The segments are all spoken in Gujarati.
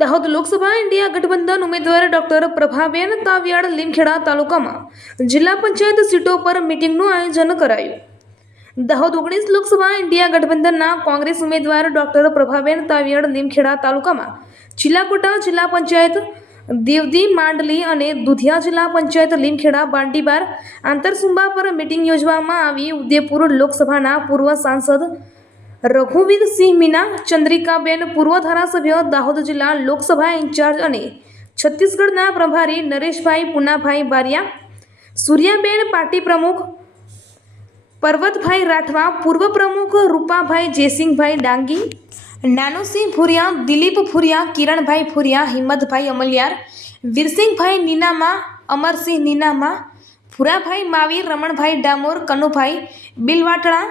દાહોદ લોકસભા ઇન્ડિયા ગઠબંધન ઉમેદવાર ડોક્ટર પ્રભાબેન તાવિયાડ લીમખેડા તાલુકામાં જિલ્લા પંચાયત સીટો પર મીટિંગનું આયોજન કરાયું. દાહોદ 19 લોકસભા ઇન્ડિયા ગઠબંધનના કોંગ્રેસ ઉમેદવાર ડોક્ટર પ્રભાબેન તાવિયાડ લીમખેડા તાલુકામાં ચીલાકોટા જિલ્લા પંચાયત દેવદી માંડલી અને દુધિયા જિલ્લા પંચાયત લીમખેડા બાંડીબાર આંતરસુંબા પર મીટિંગ યોજવામાં આવી. ઉદયપુર લોકસભાના પૂર્વ સાંસદ રઘુવીરસિંહ મીના, ચંદ્રિકાબેન પૂર્વ ધારાસભ્ય દાહોદ જિલ્લા લોકસભા ઇન્ચાર્જ અને છત્તીસગઢના પ્રભારી નરેશભાઈ પુનાભાઈ બારિયા, સૂર્યાબેન પાર્ટી પ્રમુખ પર્વતભાઈ રાઠવા, પૂર્વ પ્રમુખ રૂપાભાઈ જયસિંહભાઈ ડાંગી, નાનુસિંહ ભુરિયા, દિલીપ ભુરિયા, કિરણભાઈ ભુરિયા, હિંમતભાઈ અમલિયાર, વીરસિંહભાઈ નીનામા, અમરસિંહ નીનામા, ભુરાભાઈ માવી, રમણભાઈ ડામોર, કનુભાઈ બિલવાટણા,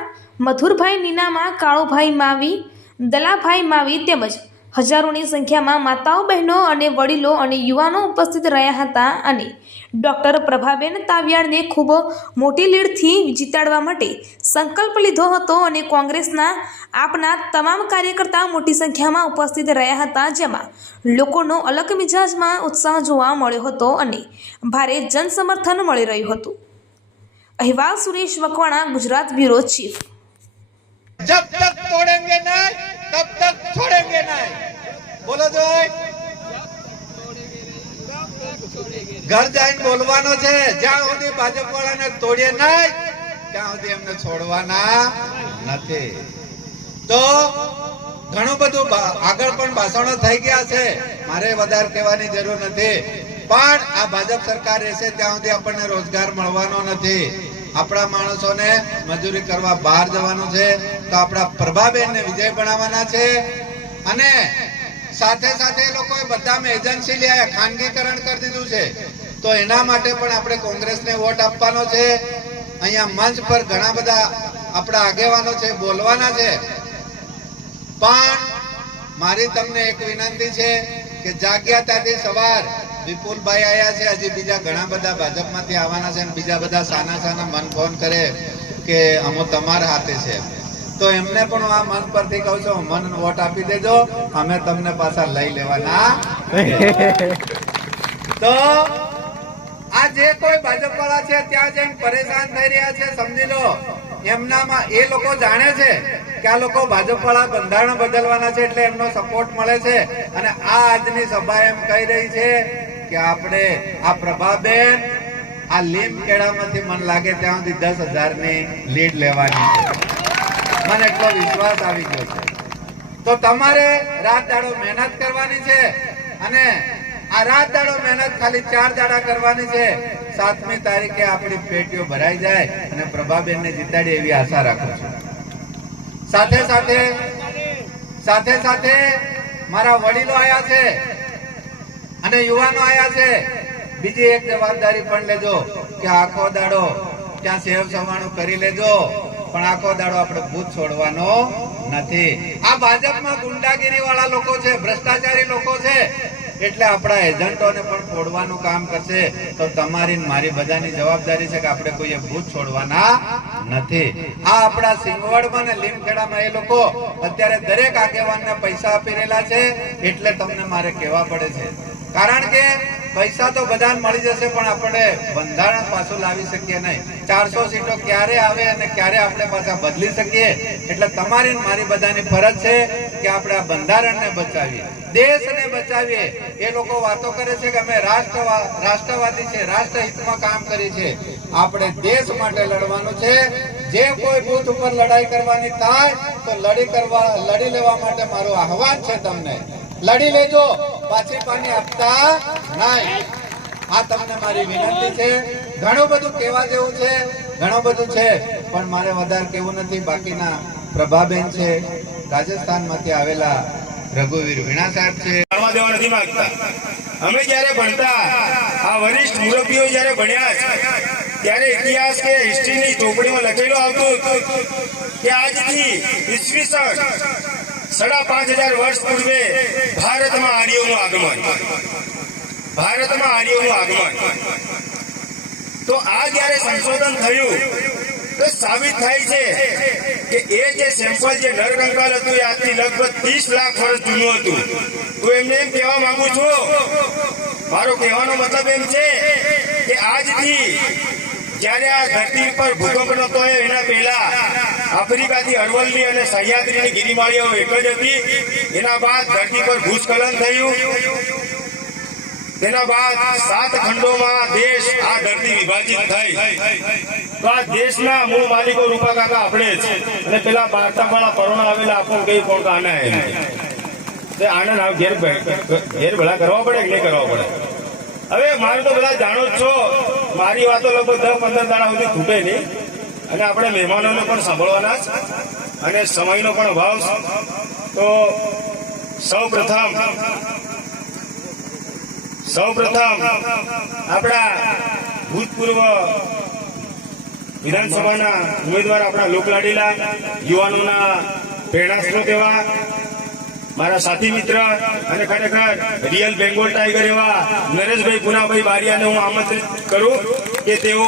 મથુરભાઈ નીનામા, કાળુભાઈ માવી, દલાભાઈ માવી તેમજ હજારોની સંખ્યામાં માતાઓ, બહેનો અને વડીલો અને યુવાનો ઉપસ્થિત રહ્યા હતા અને ડોક્ટર પ્રભાબેન તાવિયાડને ખૂબ મોટી લીડથી જીતાડવા માટે સંકલ્પ લીધો હતો અને કોંગ્રેસના આપના તમામ કાર્યકર્તા મોટી સંખ્યામાં ઉપસ્થિત રહ્યા હતા, જેમાં લોકોનો અલગ મિજાજમાં ઉત્સાહ જોવા મળ્યો હતો અને ભારે જનસમર્થન મળી રહ્યું હતું. અહેવાલ સુરેશ મકવાણા, ગુજરાત બ્યુરો ચીફ. जब तक तोड़ेंगे नहीं तब तक छोड़ेंगे नहीं. बोलो जोय. घर जाइन बोलवानो છે. જ્યાં સુધી ભાજપ વાળાને તોડીએ નહીં ત્યાં સુધી એમને છોડવાના નથી. તો ઘણું બધું આગળ પણ ભાષણો થઈ ગયા છે, મારે વધારે કહેવાની જરૂર નથી. પણ આ ભાજપ સરકાર રહેશે ત્યાં સુધી આપણને રોજગાર મળવાનો નથી. આપણા માણસોને મજૂરી કરવા બહાર જવાનું છે, તો આપણા પ્રભાબેનને વિજય બનાવવાના છે. અને સાથે સાથે લોકોએ બધામાં એજન્સી લઈ આવ્યા, ખાનગીકરણ કરી દીધું છે, તો એના માટે પણ આપણે કોંગ્રેસને વોટ આપવાનો છે. અહીંયા મંચ પર ઘણા બધા આપણા આગેવાનો છે, બોલવાના છે. પણ મારી તમને એક વિનંતી છે કે જાગ્યા ત્યાંથી સવાર વિપુલભાઈ આવ્યા છે, હજી બીજા ઘણા બધા ભાજપમાંથી આવવાના છે, બીજા બધા સાના મન ફોન કરે કે અમો તમારા હાથે છે, તો એમને પણ આ મન પરથી કહું છું, મન વોટ આપી દેજો, અમે તમને પાછા લઈ લેવાના. તો આ જે કોઈ ભાજપ વાળા છે ત્યાં જઈને પરેશાન થઈ રહ્યા છે, સમજી લો એમનામાં એ લોકો જાણે છે કે આ લોકો ભાજપ વાળા બંધારણ બદલવાના છે, એટલે એમનો સપોર્ટ મળે છે. અને આ આજની સભા એમ કહી રહી છે કે આપણે આ પ્રભાબેન આ લીમખેડામાંથી મન લાગે ત્યાં સુધી 10,000 ની લીડ લેવાની છે. મને એટલો વિશ્વાસ આવી ગયો છે. તો તમારે રાત દાડો મહેનત કરવાની છે અને આ રાત દાડો મહેનત ખાલી 4 દાડા કરવાની છે. 7મી તારીખે આપણી પેટીઓ ભરાઈ જાય અને પ્રભાબેનને જીતાડી એવી આશા રાખું છું. સાથે સાથે મારા વડીલો આયા છે અને યુવાનો આયા છે. બીજી એક જવાબદારી પણ લેજો કે આખો દાડો ત્યાં સેવ સવાણું કરી લેજો, પણ આખો દાડો આપણે ભૂત છોડવાનો નથી. આ ભાજપમાં ગુંડાગીરી વાળા લોકો છે, ભ્રષ્ટાચારી લોકો છે, એટલે આપણા એજન્ટોને પણ છોડવાનું કામ કરશે. તો તમારી મારી બધાની જવાબદારી છે કે આપણે કોઈએ ભૂત છોડવાના નથી. આ આપણા સિંગવડમાં ને લીમખેડામાં એ લોકો અત્યારે દરેક આગેવાનને પૈસા આપી રહેલા છે, એટલે તમને મારે કહેવા પડે છે. કારણ કે પૈસા તો બધાને મળી જશે, પણ આપણે બંધારણ પાછું લાવી શકીએ નહીં. 400 સીટો ક્યારે આવે અને ક્યારે આપણે પાછા બદલી શકીએ. એટલે તમારી મારી બધાની ફરજ છે કે આપણે આ બંધારણને બચાવીએ, દેશને બચાવીએ. એ લોકો વાતો કરે છે કે અમે રાષ્ટ્રવાદી છે, રાષ્ટ્રહિતમાં કામ કરી છે. આપણે દેશ માટે લડવાનું છે. જે કોઈ બૂથ ઉપર લડાઈ કરવાની થાય તો લડી લેવા માટે મારું આહવાન છે તમને. લડી લેજો, પાછી પાની આપતા નહીં. આ તમને મારી વિનંતી છે. ઘણું બધું કહેવા જેવું છે, ઘણું બધું છે, પણ મારે વધારે કહેવું નથી. બાકીના પ્રભાબેન છે, રાજસ્થાનમાંથી આવેલા રઘુવીર વીણા સાહેબ છે. દેવા નથી માંગતા. અમે જયારે ભણતા, આ વરિષ્ઠ મુરબ્બીઓ જયારે ભણ્યા ત્યારે ઇતિહાસ કે હિસ્ટ્રીની ચોપડીમાં લખેલું આવતું કે આજથી ઈસવીસન 5,500 વર્ષ પૂર્વે ભારતમાં આર્યોનું આગમન. તો આ જયારે સંશોધન થયું તો સાબિત થાય છે કે એ જે સેમ્પલ જે નરકંકાલ હતું એ આજથી લગભગ 30 લાખ વર્ષ જૂનું હતું. હું એમને એમ કહેવા માંગુ છું, મારો કહેવાનો મતલબ એમ છે કે આજથી જ્યારે આ ધરતી પર ભૂકંપ નતો એના પહેલા આફ્રિકાથી અરવલ્લી અને સહ્યાદ્રીની ગિરિમાળીઓ એક જ હતી. એના બાદ ધરતી પર ભૂસ્ખલન થયું. તેના બાદ 7 ખંડોમાં દેશ આ ધરતી વિભાજિત થઈ. તો આ દેશના મૂળ માલિકો રૂપા કાકા આપણે જ. અને પેલા બારતાવાળા પરોણા આવેલા આપણને કઈ કોણ કાના એમ તે આનંદ આવ ઘેર ભેળા કરવા પડે કે નહીં કરવા પડે. હવે મારે તો બધા જાણો જ છો, મારી વાતો લગભગ 10-15 દાડા સુધી ખૂટે નહીં. અને આપણે મહેમાનોને પણ સાંભળવાના જ અને સમયનો પણ અભાવ. તો સૌ પ્રથમ આપણા ભૂતપૂર્વ વિધાનસભાના ઉમેદવાર, આપણા લોકલાડીલા યુવાનોના પ્રેરણાસ્ત્રોત એવા મારા સાથી મિત્ર અને ખરેખર રિયલ બેંગોલ ટાઈગર એવા નરેશભાઈ પુનાભાઈ બારિયાને હું આમંત્રિત કરું કે તેઓ